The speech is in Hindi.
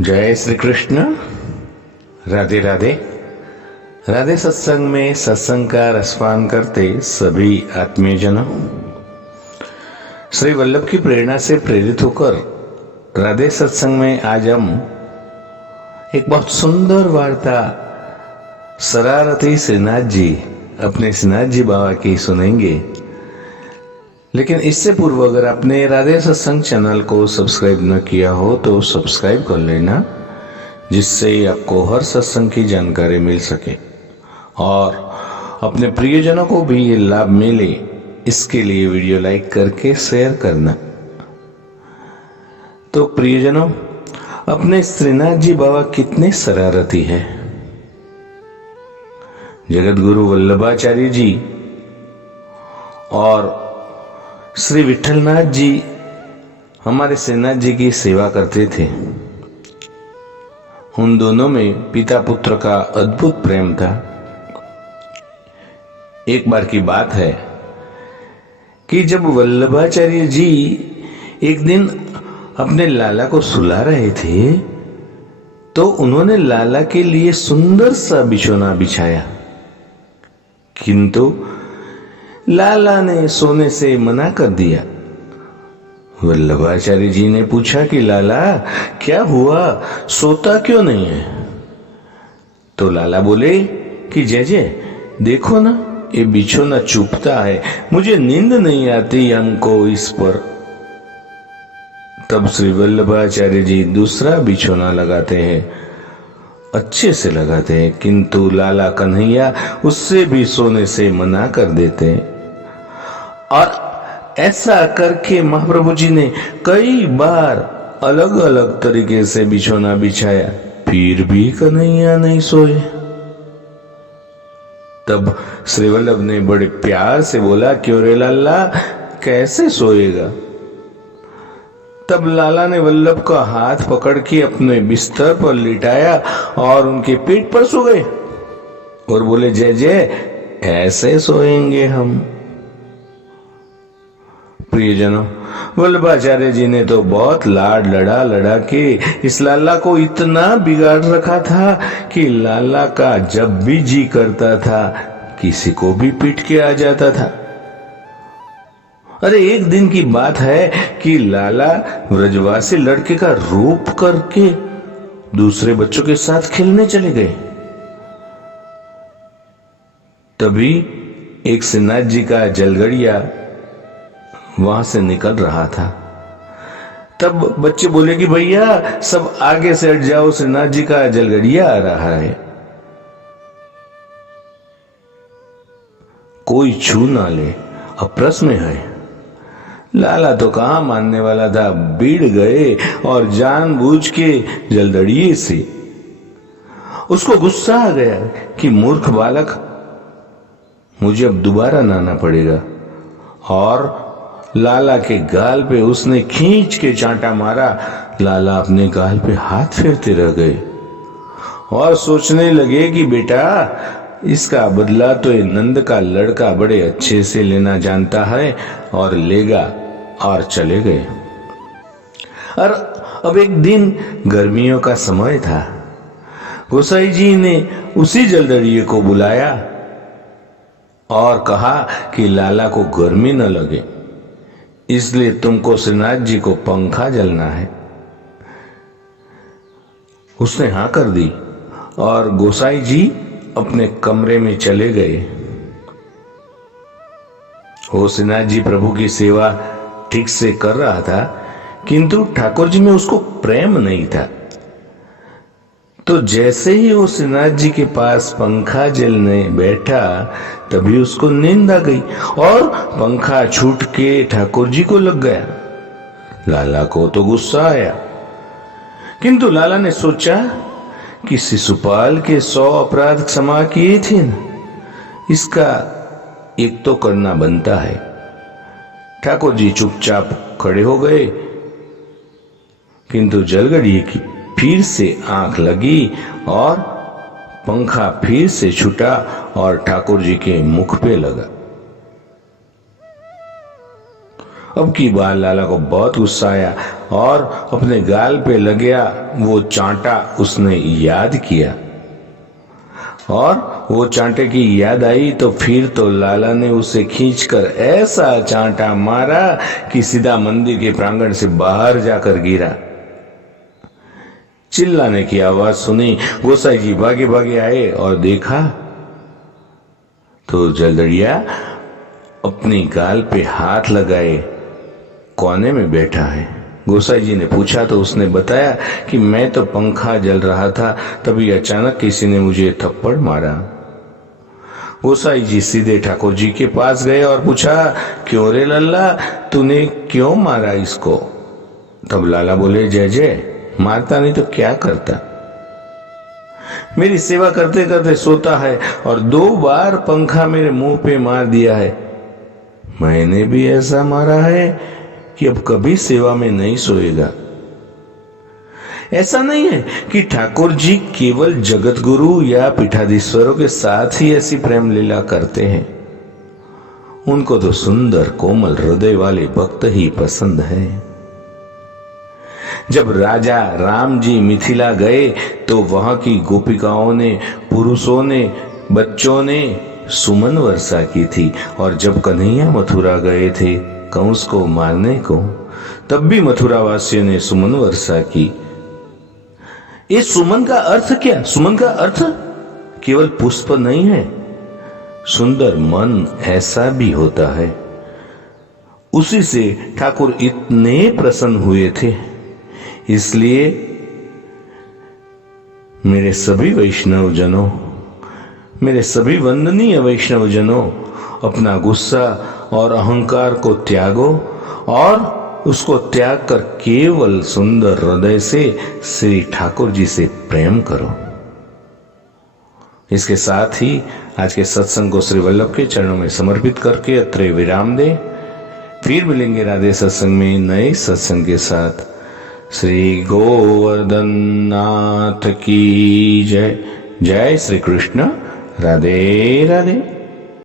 जय श्री कृष्ण। राधे राधे। राधे सत्संग में सत्संग का रसपान करते सभी आत्मीयजनों, श्री वल्लभ की प्रेरणा से प्रेरित होकर राधे सत्संग में आज हम एक बहुत सुंदर वार्ता शरारती श्रीनाथ जी अपने श्रीनाथ जी बाबा की सुनेंगे। लेकिन इससे पूर्व अगर आपने राधे सत्संग चैनल को सब्सक्राइब न किया हो तो सब्सक्राइब कर लेना, जिससे आपको हर सत्संग की जानकारी मिल सके और अपने प्रियजनों को भी ये लाभ मिले, इसके लिए वीडियो लाइक करके शेयर करना। तो प्रियजनों, अपने श्रीनाथ जी बाबा कितने शरारती है। जगत गुरु वल्लभाचार्य जी और श्री विठलनाथ जी हमारे श्रीनाथ जी की सेवा करते थे। उन दोनों में पिता पुत्र का अद्भुत प्रेम था। एक बार की बात है कि जब वल्लभाचार्य जी एक दिन अपने लाला को सुला रहे थे तो उन्होंने लाला के लिए सुंदर सा बिछोना बिछाया, किंतु लाला ने सोने से मना कर दिया। वल्लभाचार्य जी ने पूछा कि लाला क्या हुआ, सोता क्यों नहीं है? तो लाला बोले कि जय जय देखो ना, ये बिछोना चुभता है, मुझे नींद नहीं आती हमको इस पर। तब श्री वल्लभाचार्य जी दूसरा बिछोना लगाते हैं, अच्छे से लगाते हैं, किंतु लाला कन्हैया उससे भी सोने से मना कर देते हैं। और ऐसा करके महाप्रभु जी ने कई बार अलग अलग तरीके से बिछोना बिछाया, फिर भी कन्हैया नहीं सोए। तब श्री वल्लभ ने बड़े प्यार से बोला, क्यों रे लाला, कैसे सोएगा? तब लाला ने वल्लभ का हाथ पकड़ के अपने बिस्तर पर लिटाया और उनके पीठ पर सो गए और बोले, जय जय ऐसे सोएंगे हम। प्रियजनों, वल्लभाचार्य जी ने तो बहुत लाड लड़ा के इस लाला को इतना बिगाड़ रखा था कि लाला का जब भी जी करता था किसी को भी पीट के आ जाता था। अरे एक दिन की बात है कि लाला व्रजवासी लड़के का रूप करके दूसरे बच्चों के साथ खेलने चले गए। तभी एक श्रीनाथ जी का जलगड़िया वहां से निकल रहा था। तब बच्चे बोले कि भैया सब आगे से हट जाओ, श्रीनाथ जी का जलगड़िया आ रहा है, कोई छू ना ले, अप्रस में है। लाला तो कहां मानने वाला था, भीड़ गए और जानबूझ के जलदड़िए से उसको गुस्सा आ गया कि मूर्ख बालक, मुझे अब दोबारा नहाना पड़ेगा। और लाला के गाल पे उसने खींच के चांटा मारा। लाला अपने गाल पे हाथ फेरते रह गए और सोचने लगे कि बेटा इसका बदला तो ये नंद का लड़का बड़े अच्छे से लेना जानता है और लेगा, और चले गए। और अब एक दिन गर्मियों का समय था। गोसाई जी ने उसी जलदड़िए को बुलाया और कहा कि लाला को गर्मी न लगे, इसलिए तुमको श्रीनाथ जी को पंखा जलना है। उसने हाँ कर दी और गोसाई जी अपने कमरे में चले गए। वो श्रीनाथ जी प्रभु की सेवा ठीक से कर रहा था, किंतु ठाकुर जी में उसको प्रेम नहीं था। तो जैसे ही वो श्रीनाथ जी के पास पंखा जलने बैठा तभी उसको नींद आ गई और पंखा छूट के ठाकुर जी को लग गया। लाला को तो गुस्सा आया, किंतु लाला ने सोचा कि शिशुपाल के 100 अपराध क्षमा किए थे न, इसका एक तो करना बनता है। ठाकुर जी चुपचाप खड़े हो गए, किंतु जलगड़िए की फिर से आंख लगी और पंखा फिर से छूटा और ठाकुर जी के मुख पे लगा। अब की बार लाला को बहुत गुस्सा आया और अपने गाल पे लगया वो चांटा उसने याद किया, और वो चांटे की याद आई तो फिर तो लाला ने उसे खींचकर ऐसा चांटा मारा कि सीधा मंदिर के प्रांगण से बाहर जाकर गिरा। चिल्लाने की आवाज सुनी, गोसाई जी भागे भागे आए और देखा तो जलदड़िया अपनी गाल पे हाथ लगाए कोने में बैठा है। गोसाई जी ने पूछा तो उसने बताया कि मैं तो पंखा जल रहा था, तभी अचानक किसी ने मुझे थप्पड़ मारा। गोसाई जी सीधे ठाकुर जी के पास गए और पूछा, क्यों रे लल्ला, तूने क्यों मारा इसको? तब लाला बोले, जय जय, मारता नहीं तो क्या करता, मेरी सेवा करते करते सोता है और 2 बार पंखा मेरे मुंह पे मार दिया है। मैंने भी ऐसा मारा है कि अब कभी सेवा में नहीं सोएगा। ऐसा नहीं है कि ठाकुर जी केवल जगत गुरु या पीठाधीश्वरों के साथ ही ऐसी प्रेम लीला करते हैं, उनको तो सुंदर कोमल हृदय वाले भक्त ही पसंद है। जब राजा राम जी मिथिला गए तो वहां की गोपिकाओं ने, पुरुषों ने, बच्चों ने सुमन वर्षा की थी, और जब कन्हैया मथुरा गए थे कंस को मारने को, तब भी मथुरा वासियों ने सुमन वर्षा की। इस सुमन का अर्थ क्या? सुमन का अर्थ केवल पुष्प नहीं है, सुंदर मन ऐसा भी होता है। उसी से ठाकुर इतने प्रसन्न हुए थे। इसलिए मेरे सभी वैष्णव जनों, मेरे सभी वंदनीय वैष्णव जनों, अपना गुस्सा और अहंकार को त्यागो और उसको त्याग कर केवल सुंदर हृदय से श्री ठाकुर जी से प्रेम करो। इसके साथ ही आज के सत्संग को श्री वल्लभ के चरणों में समर्पित करके अत्रे विराम दे। फिर मिलेंगे राधे सत्संग में नए सत्संग के साथ। श्री गोवर्धन नाथ की जय। जय श्री कृष्ण। राधे राधे।